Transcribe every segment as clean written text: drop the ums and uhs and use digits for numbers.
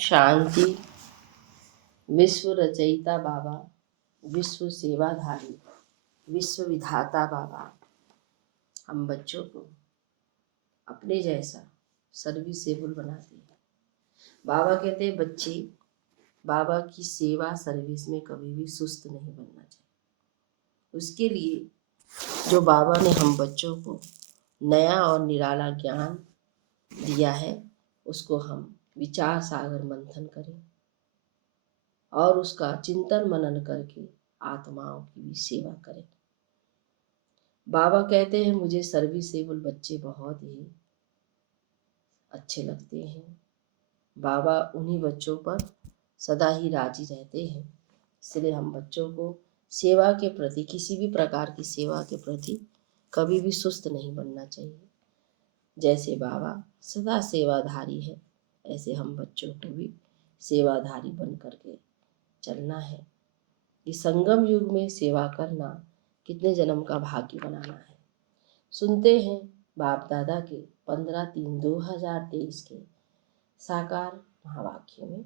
शांति। विश्व रचयिता बाबा, विश्व सेवाधारी, विश्व विधाता बाबा हम बच्चों को अपने जैसा सर्विसेबल बनाते हैं। बाबा कहते हैं बच्चे बाबा की सेवा सर्विस में कभी भी सुस्त नहीं बनना चाहिए। उसके लिए जो बाबा ने हम बच्चों को नया और निराला ज्ञान दिया है उसको हम विचार सागर मंथन करें और उसका चिंतन मनन करके आत्माओं की भी सेवा करें। बाबा कहते हैं मुझे सर्विसेबल बच्चे बहुत ही अच्छे लगते हैं। बाबा उन्हीं बच्चों पर सदा ही राजी रहते हैं। इसलिए हम बच्चों को सेवा के प्रति, किसी भी प्रकार की सेवा के प्रति कभी भी सुस्त नहीं बनना चाहिए। जैसे बाबा सदा सेवाधारी है, ऐसे हम बच्चों को भी सेवाधारी बन करके चलना है। कि संगम युग में सेवा करना कितने जन्म का भाग्य बनाना है। सुनते हैं बाप दादा के 15/3/2023 के साकार महावाक्य में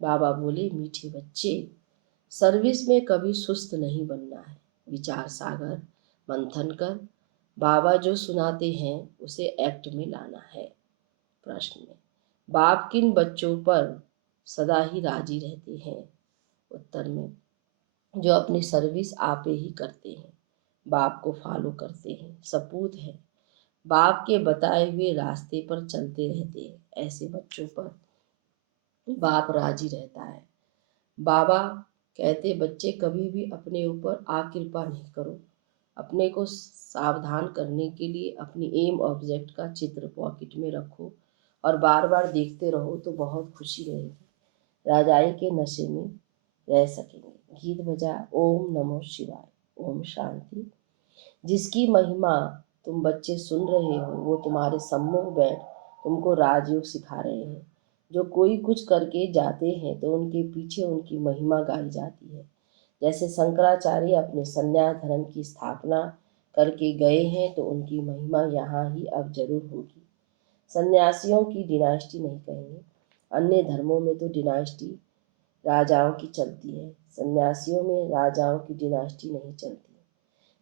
बाबा बोले, मीठे बच्चे सर्विस में कभी सुस्त नहीं बनना है। विचार सागर मंथन कर बाबा जो सुनाते हैं उसे एक्ट में लाना है। प्रश्न में बाप किन बच्चों पर सदा ही राजी रहते हैं? उत्तर में जो अपनी सर्विस आपे ही करते हैं, बाप को फॉलो करते हैं, सपूत हैं, बाप के बताए हुए रास्ते पर चलते रहते हैं, ऐसे बच्चों पर बाप राजी रहता है। बाबा कहते बच्चे कभी भी अपने ऊपर आकृपा नहीं करो। अपने को सावधान करने के लिए अपनी एम ऑब्जेक्ट का चित्र पॉकेट में रखो और बार बार देखते रहो तो बहुत खुशी रहेगी। राजाई के नशे में रह सकेंगे। गीत बजा ओम नमो शिवाय। ओम शांति। जिसकी महिमा तुम बच्चे सुन रहे हो वो तुम्हारे सम्मुख बैठ तुमको राजयोग सिखा रहे हैं। जो कोई कुछ करके जाते हैं तो उनके पीछे उनकी महिमा गाई जाती है। जैसे शंकराचार्य अपने संन्यास धर्म की स्थापना करके गए हैं तो उनकी महिमा यहाँ ही अब जरूर होगी। सन्यासियों की डिनास्टी नहीं कहेंगे, अन्य धर्मों में तो डिनास्टी राजाओं की चलती है, सन्यासियों में राजाओं की डिनास्टी नहीं चलती।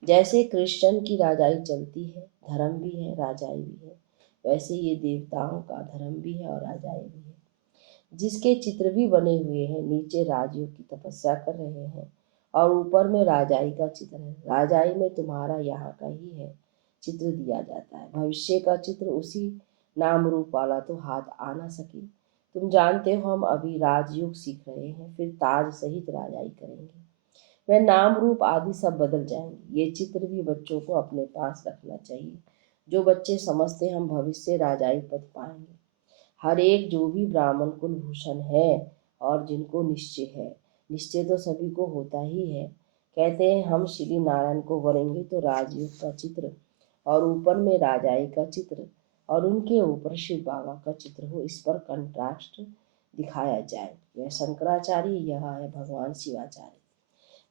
जैसे क्रिश्चियन की राजाई चलती है, धर्म भी है राजाई भी है, वैसे ये देवताओं का धर्म भी है और राजाई भी है। जिसके चित्र भी बने हुए हैं, नीचे राजयोग की तपस्या कर रहे हैं और ऊपर में राजाई का चित्र है। राजाई में तुम्हारा यहाँ का ही है चित्र दिया जाता है। भविष्य का चित्र उसी नाम रूप वाला तो हाथ आ ना सके। तुम जानते हो हम अभी राजयोग सीख रहे हैं, फिर ताज सहित राजाई करेंगे। वह नाम रूप आदि सब बदल जाएंगे। ये चित्र भी बच्चों को अपने पास रखना चाहिए। जो बच्चे समझते हम भविष्य राजाई पद पाएंगे। हर एक जो भी ब्राह्मण कुल भूषण है और जिनको निश्चय है, निश्चय तो सभी को होता ही है। कहते हैं हम श्री नारायण को वरेंगे तो राजयोग का चित्र और ऊपर में राजाई का चित्र और उनके ऊपर शिव बाबा का चित्र हो, इस पर कंट्रास्ट दिखाया जाए। वह शंकराचार्य, यह है भगवान शिवाचार्य।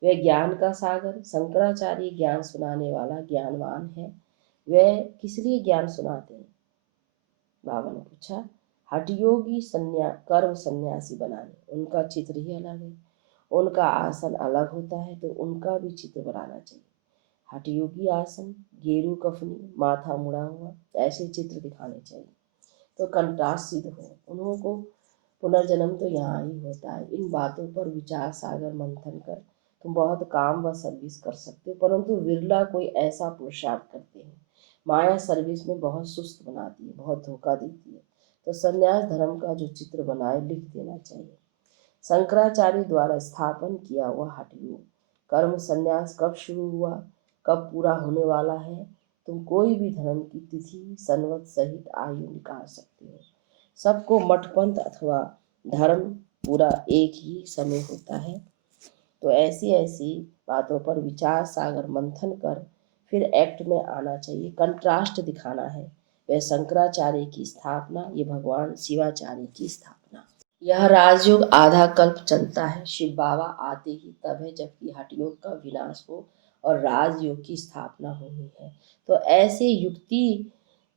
वह ज्ञान का सागर। शंकराचार्य ज्ञान सुनाने वाला ज्ञानवान है। वह किस लिए ज्ञान सुनाते हैं? बाबा ने पूछा। हठयोगी कर्म सन्यासी बनाने, उनका चित्र ही अलग है। उनका आसन अलग होता है तो उनका भी चित्र बनाना चाहिए। हठयोगी आसन, गेरू कफनी, माथा मुड़ा हुआ, ऐसे चित्र दिखाने चाहिए तो कंट्रास्ट सिद्ध हो। उन्हों को पुनर्जन्म तो यहाँ ही होता है। इन बातों पर विचार सागर मंथन कर तुम बहुत काम व सर्विस कर सकते हो, परंतु विरला कोई ऐसा पुरुषार्थ करते हैं। माया सर्विस में बहुत सुस्त बनाती है, बहुत धोखा देती है। तो संन्यास धर्म का जो चित्र बनाए लिख देना चाहिए। शंकराचार्य द्वारा स्थापन किया हुआ हठयोग कर्म संन्यास कब शुरू हुआ, कब पूरा होने वाला है, तुम कोई भी धर्म की तिथि संवत सहित आयु निकाल सकते हो। सबको मठपंथ अथवा धर्म पूरा एक ही समय होता है। तो ऐसी ऐसी बातों पर विचार सागर मंथन कर फिर एक्ट में आना चाहिए। कंट्रास्ट दिखाना है। वह शंकराचार्य की स्थापना, ये भगवान शिवाचार्य की स्थापना। यह राजयोग आधा कल्प चलता है। शिव बाबा आते ही तब है जबकि हठयोग का विनाश हो और राजयोग की स्थापना होनी है। तो ऐसे युक्ति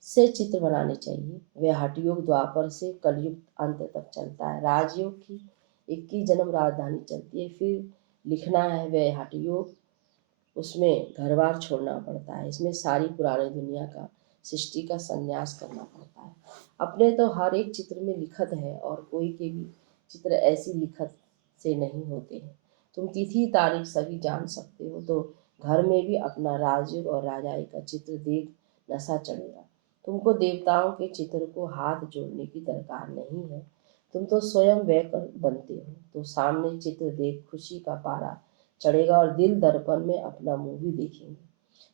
से चित्र बनाने चाहिए। वह हठयोग द्वापर से कलयुग अंत तक चलता है। राजयोग की 21 जन्म राजधानी चलती है। फिर लिखना है वह हठयोग, उसमें घर बार छोड़ना पड़ता है। इसमें सारी पुरानी दुनिया का सृष्टि का संन्यास करना पड़ता है। अपने तो हर एक चित्र में लिखत है और कोई के भी चित्र ऐसी लिखत से नहीं होते हैं। तुम तिथि तारीख सभी जान सकते हो, तो घर में भी अपना राजयोग और राजाई का चित्र देख नशा चढ़ेगा। तुमको देवताओं के चित्र को हाथ जोड़ने की दरकार नहीं है, तुम तो स्वयं वह बनते हो। तो सामने चित्र देख खुशी का पारा चढ़ेगा और दिल दर्पण में अपना मुंह भी देखेंगे।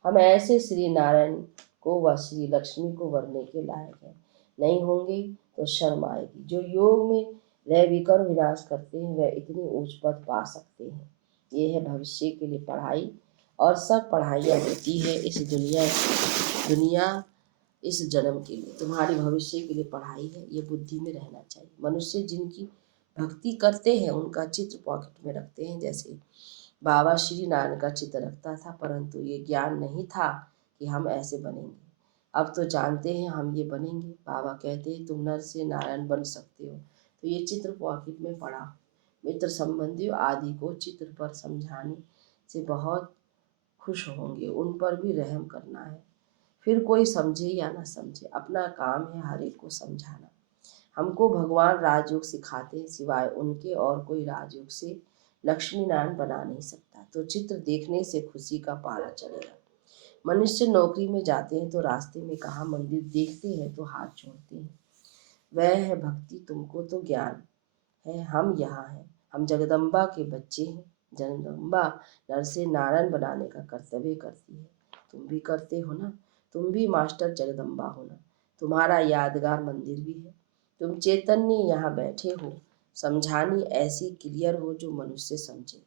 हम ऐसे श्री नारायण को व श्री लक्ष्मी को वरने के लायक है, नहीं होंगे तो शर्म आएगी। जो योग में रह विकर्म विनाश करते हैं वह इतनी ऊंच पद पा सकते हैं। ये है भविष्य के लिए पढ़ाई, और सब पढ़ाइयाँ होती है इस दुनिया इस जन्म के लिए। तुम्हारी भविष्य के लिए पढ़ाई है, ये बुद्धि में रहना चाहिए। मनुष्य जिनकी भक्ति करते हैं उनका चित्र पॉकेट में रखते हैं। जैसे बाबा श्री नारायण का चित्र रखता था, परंतु ये ज्ञान नहीं था कि हम ऐसे बनेंगे। अब तो जानते हैं हम ये बनेंगे। बाबा कहते हैं तुम नर से नारायण बन सकते हो, तो ये चित्र पॉकेट में पड़ा। मित्र संबंधियों आदि को चित्र पर समझाने से बहुत खुश होंगे, उन पर भी रहम करना है। फिर कोई समझे या ना समझे, अपना काम है हर एक को समझाना। हमको भगवान राजयोग सिखाते हैं, सिवाय उनके और कोई राजयोग से लक्ष्मी नारायण बना नहीं सकता। तो चित्र देखने से खुशी का पारा चढ़ेगा। मनुष्य नौकरी में जाते हैं तो रास्ते में कहाँ मंदिर देखते हैं तो हाथ जोड़ते हैं, वह है भक्ति। तुमको तो ज्ञान है, हम यहाँ हैं, हम जगदम्बा के बच्चे हैं। जगदम्बा नर से नारायण बनाने का कर्तव्य करती है, तुम भी करते हो ना। तुम भी मास्टर जगदम्बा हो ना, तुम्हारा यादगार मंदिर भी है। तुम चैतन्य यहाँ बैठे हो, समझानी ऐसी क्लियर हो जो मनुष्य समझे।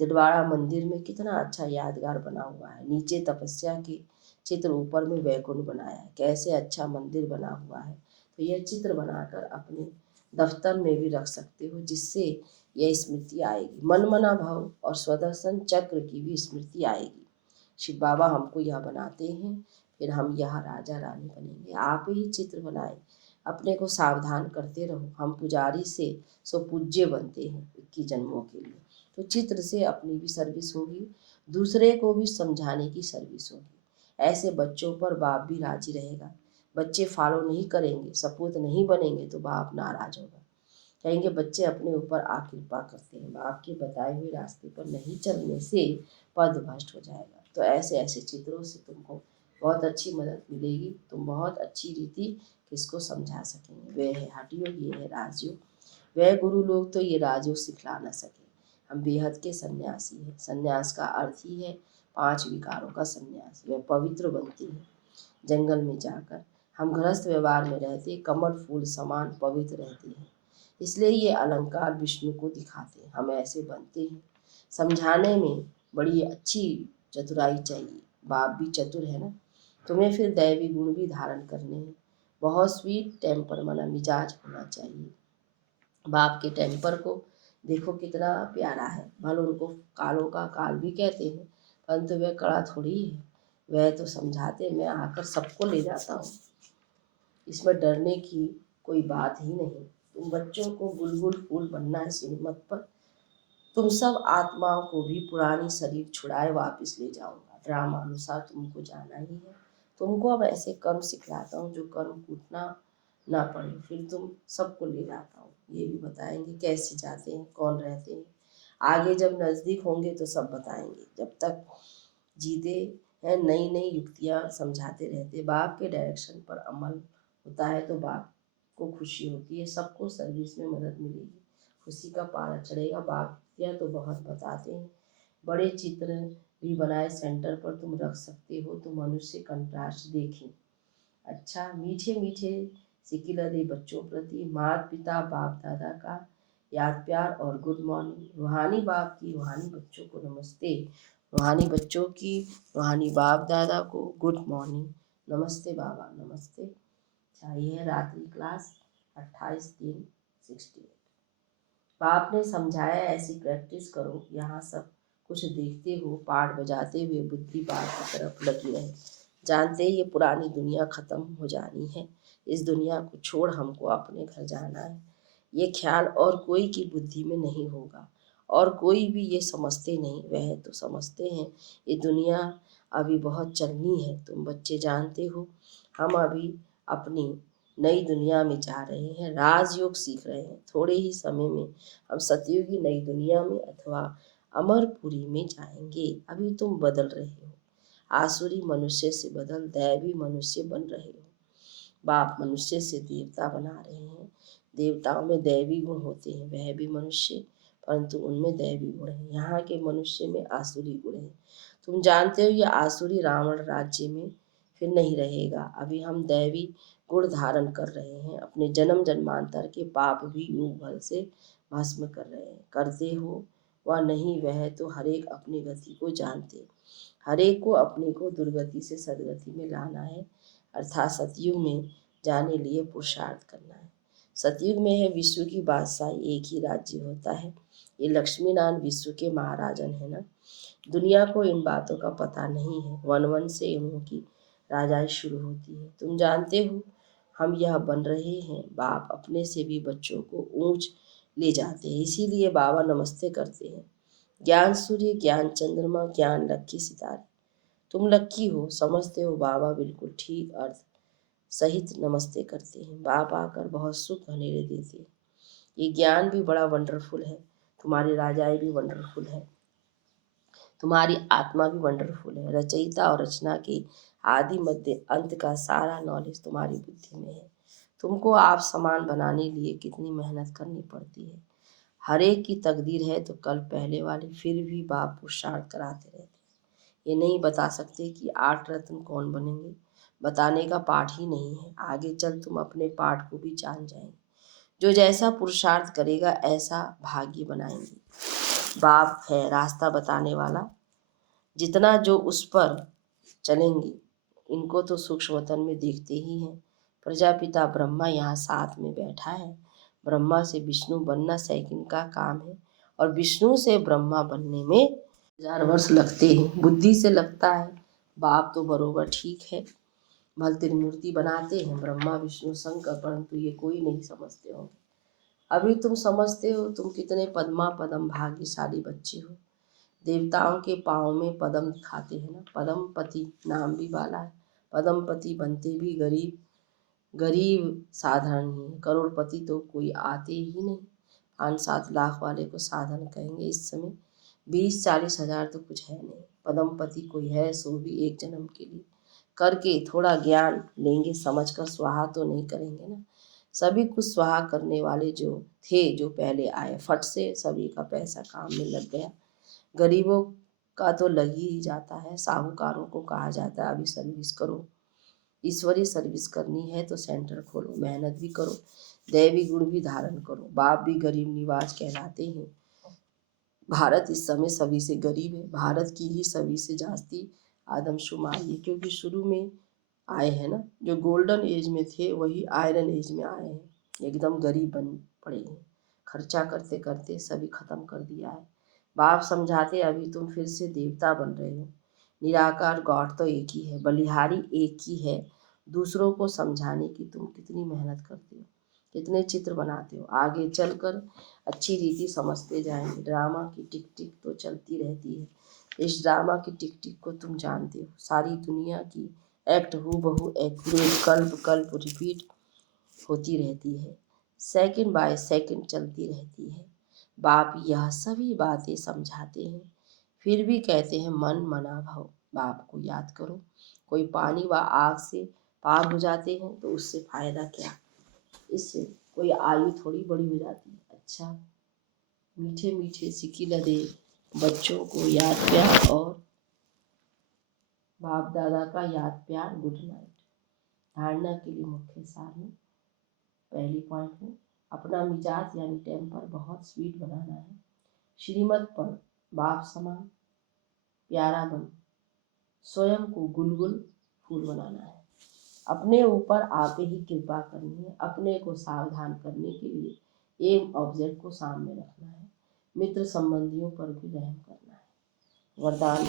दिलवाड़ा मंदिर में कितना अच्छा यादगार बना हुआ है। नीचे तपस्या के चित्र, ऊपर में वैकुंठ बनाया है। कैसे अच्छा मंदिर बना हुआ है। तो यह चित्र बनाकर अपने दफ्तर में भी रख सकते हो, जिससे यह स्मृति आएगी। मनमना भव और स्वदर्शन चक्र की भी स्मृति आएगी। शिव बाबा हमको यह बनाते हैं, फिर हम यह राजा रानी बनेंगे। आप ही चित्र बनाए, अपने को सावधान करते रहो। हम पुजारी से सो पूज्य बनते हैं 21 जन्मों के लिए। तो चित्र से अपनी भी सर्विस होगी, दूसरे को भी समझाने की सर्विस होगी। ऐसे बच्चों पर बाप भी राजी रहेगा। बच्चे फॉलो नहीं करेंगे, सपूत नहीं बनेंगे तो बाप नाराज होगा, कहेंगे बच्चे अपने ऊपर कृपा करते हैं, बाप के बताए हुए रास्ते पर नहीं चलने से पद भ्रष्ट हो जाएगा। तो ऐसे ऐसे चित्रों से तुमको बहुत अच्छी मदद मिलेगी। तुम बहुत अच्छी रीति किसको समझा सकेंगे। वे है हठयोग, ये है राजयोग। वह गुरु लोग तो ये राजयोग सिखला न सके। हम बेहद के सन्यासी हैं। सन्यास का अर्थ ही है 5 विकारों का सन्यास। वह पवित्र बनती है जंगल में जाकर। हम गृहस्थ व्यवहार में रहते कमल फूल समान पवित्र रहते हैं, इसलिए ये अलंकार विष्णु को दिखाते हैं। हम ऐसे बनते हैं। समझाने में बड़ी अच्छी चतुराई चाहिए। बाप भी चतुर है ना। तुम्हें फिर दैवी गुण भी धारण करने हैं। बहुत स्वीट टेम्पर मना मिजाज होना चाहिए। बाप के टेम्पर को देखो कितना प्यारा है। भले उनको कालों का काल भी कहते हैं, परंतु वह कड़ा थोड़ी है। वह तो समझाते, मैं आकर सबको ले जाता हूँ, इसमें डरने की कोई बात ही नहीं। तुम बच्चों को बुलबुल फूल बनना है श्रीमत पर। तुम सब आत्माओं को भी पुरानी शरीर छुड़ाए वापस ले जाऊंगा। ड्रामा अनुसार तुमको जाना ही है। तुमको अब ऐसे कर्म सिखलाता हूँ जो कर्म कूटना ना पड़े। फिर तुम सबको ले जाता हूँ, ये भी बताएंगे कैसे जाते हैं, कौन रहते हैं। आगे जब नज़दीक होंगे तो सब बताएंगे। जब तक जीते हैं नई नई युक्तियाँ समझाते रहते। बाप के डायरेक्शन पर अमल होता है तो बाप को खुशी होती है, सबको सर्विस में मदद मिलेगी, खुशी का पारा चढ़ेगा। बाप यह तो बहुत बताते हैं। बड़े चित्र भी बनाए सेंटर पर तुम रख सकते हो, तो मनुष्य कंट्रास्ट देखें। अच्छा, मीठे मीठे सिकिला दे बच्चों प्रति माता पिता बाप दादा का याद प्यार और गुड मॉर्निंग। रूहानी बाप की रूहानी बच्चों को नमस्ते, रूहानी बच्चों की रूहानी बाप दादा को गुड मॉर्निंग। नमस्ते बाबा, नमस्ते। चाहिए रात्रि क्लास 28/3/68। बाप ने समझाया ऐसी प्रैक्टिस करो। यहाँ सब कुछ देखते हो, पाठ बजाते हुए बुद्धि बाप की तरफ लगी रहे। जानते हैं ये पुरानी दुनिया खत्म हो जानी है, इस दुनिया को छोड़ हमको अपने घर जाना है। ये ख्याल और कोई की बुद्धि में नहीं होगा, और कोई भी ये समझते नहीं, वह तो समझते हैं ये दुनिया अभी बहुत चलनी है। तुम बच्चे जानते हो हम अभी अपनी नई दुनिया में जा रहे हैं, राजयोग सीख रहे हैं। थोड़े ही समय में हम सतयुग की नई दुनिया में अथवा अमरपुरी में जाएंगे। अभी तुम बदल रहे हो, आसुरी मनुष्य से बदल दैवी मनुष्य बन रहे हो। बाप मनुष्य से देवता बना रहे हैं। देवताओं में दैवी गुण होते हैं, वह भी मनुष्य, परंतु उनमें दैवी गुण है। यहाँ के मनुष्य में आसुरी गुण है। तुम जानते हो ये आसुरी रावण राज्य में फिर नहीं रहेगा। अभी हम दैवी गुण धारण कर रहे हैं, अपने जन्म जन्मांतर के पाप भी युग भर से भस्म कर रहे हैं। करते हो व नहीं वह तो हरेक अपनी गति को जानते, हरेक को अपने को दुर्गति से सदगति में लाना है, अर्थात सतयुग में जाने लिए पुरुषार्थ करना है। सतयुग में है विश्व की बादशाही, एक ही राज्य होता है। ये लक्ष्मी नारायण विश्व के महाराजन है ना। दुनिया को इन बातों का पता नहीं है। वन वन से इनकी राजाई शुरू होती है। तुम जानते हो हम यह बन रहे हैं। बाप अपने से भी बच्चों को ऊंच ले जाते हैं, इसीलिए बाबा नमस्ते करते हैं। ज्ञान सूर्य, ज्ञान चंद्रमा, ज्ञान लक्की सितारे। तुम लक्की हो, समझते हो। बाबा बिल्कुल ठीक अर्थ सहित नमस्ते करते हैं। बाप आकर बहुत सुख घनेरे देते हैं। ये ज्ञान भी बड़ा वंडरफुल है, तुम्हारी राजाई भी वंडरफुल है, तुम्हारी आत्मा भी वंडरफुल है। रचयिता और रचना के आदि मध्य अंत का सारा नॉलेज तुम्हारी बुद्धि में है। तुमको आप समान बनाने लिए कितनी मेहनत करनी पड़ती है। हर एक की तकदीर है तो कल पहले वाली, फिर भी बाप पुरुषार्थ कराते रहते हैं। ये नहीं बता सकते कि 8 रत्न कौन बनेंगे, बताने का पाठ ही नहीं है। आगे चल तुम अपने पाठ को भी जान जाएंगे। जो जैसा पुरुषार्थ करेगा ऐसा भाग्य बनाएंगे। बाप है रास्ता बताने वाला, जितना जो उस पर चलेंगे। इनको तो सूक्ष्मतन में देखते ही हैं। प्रजापिता ब्रह्मा यहाँ साथ में बैठा है। ब्रह्मा से विष्णु बनना सेकंड का काम है, और विष्णु से ब्रह्मा बनने में 1000 वर्ष लगते हैं। बुद्धि से लगता है बाप तो बरोबर ठीक है, भल त्रिमूर्ति बनाते हैं ब्रह्मा विष्णु शंकर, परंतु ये कोई नहीं समझते होंगे। अभी तुम समझते हो तुम कितने पद्मा पदम भाग्यशाली बच्चे हो। देवताओं के पाँव में पदम दिखाते हैं ना। पदमपति नाम भी वाला है। पदमपति बनते भी गरीब गरीब साधारण ही है। करोड़पति तो कोई आते ही नहीं। 5-7 लाख वाले को साधन कहेंगे इस समय। 20-40 हजार तो कुछ है नहीं। पदमपति कोई है सो भी एक जन्म के लिए करके थोड़ा ज्ञान लेंगे, समझ कर स्वाहा तो नहीं करेंगे ना। सभी कुछ स्वाहा करने वाले जो थे, जो पहले आए, फट से सभी का पैसा काम में लग गया। गरीबों का तो लग ही जाता है। साहूकारों को कहा जाता है अभी सर्विस करो, ईश्वरीय सर्विस करनी है तो सेंटर खोलो, मेहनत भी करो, दैवी गुण भी धारण करो। बाप भी गरीब निवाज कहलाते हैं। भारत इस समय सभी से गरीब है। भारत की ही सभी से जास्ती आदमशुमारी है, क्योंकि शुरू में आए हैं ना, जो गोल्डन एज में थे वही आयरन एज में आए हैं। एकदम गरीब बन पड़े हैं। खर्चा करते करते सभी खत्म कर दिया है। बाप समझाते अभी तुम फिर से देवता बन रहे हो। निराकार गॉड तो एक ही है, बलिहारी एक ही है। दूसरों को समझाने की तुम कितनी मेहनत करते हो, कितने चित्र बनाते हो। आगे चलकर अच्छी रीति समझते जाएंगे। ड्रामा की टिक टिक तो चलती रहती है। इस ड्रामा की टिक टिक को तुम जानते हो। सारी दुनिया की एक्ट हूबहू एक्यूरेट कल्प कल्प रिपीट होती रहती है, सेकंड बाय सेकंड चलती रहती है। बाप यह सभी बातें समझाते हैं, फिर भी कहते हैं मन मना भाव। बाप को याद करो। कोई पानी व आग से पार हो जाते हैं तो उससे फायदा क्या, इससे कोई आयु थोड़ी बड़ी हो जाती है। अच्छा, मीठे मीठे सिकी लदे बच्चों को याद प्यार और बाप दादा का याद प्यार। Good night. धारणा के लिए मुख्य सार में पहली पॉइंट में अपना मिजाज यानी टेम्पर बहुत स्वीट बनाना है। श्रीमत पर बाप समान प्यारा बन स्वयं को गुलगुल फूल बनाना है। अपने ऊपर आप ही कृपा करनी है। अपने को सावधान करने के लिए एम ऑब्जेक्ट को सामने रखना है। मित्र संबंधियों पर भी रहम करना है। वरदान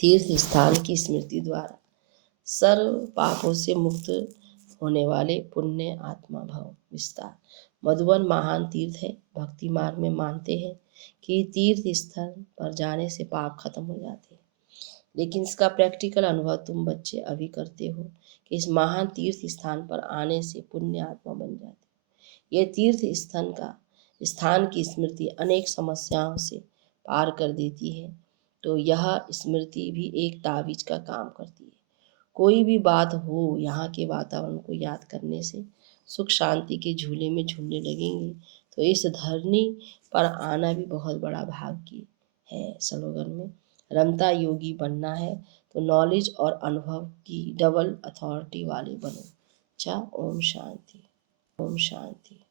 तीर्थ स्थान की स्मृति द्वारा सर्व पापों से मुक्त होने वाले पुण्य आत्मा भव। विस्तार। मधुबन महान तीर्थ है। भक्ति मार्ग में मानते हैं कि तीर्थ स्थल पर जाने से पाप खत्म हो जाते हैं, लेकिन इसका प्रैक्टिकल अनुभव तुम बच्चे अभी करते हो कि इस महान तीर्थ स्थान पर आने से पुण्य आत्मा बन जाते। यह तीर्थ स्थान की स्मृति अनेक समस्याओं से पार कर देती है, तो यह स्मृति भी एक ताबीज का काम करती है। कोई भी बात हो, यहाँ के वातावरण को याद करने से सुख शांति के झूले में झूलने लगेंगे, तो इस धरनी पर आना भी बहुत बड़ा भाग्य है। स्लोगन में रमता योगी बनना है तो नॉलेज और अनुभव की डबल अथॉरिटी वाले बनो। ओम शांति। ओम शांति।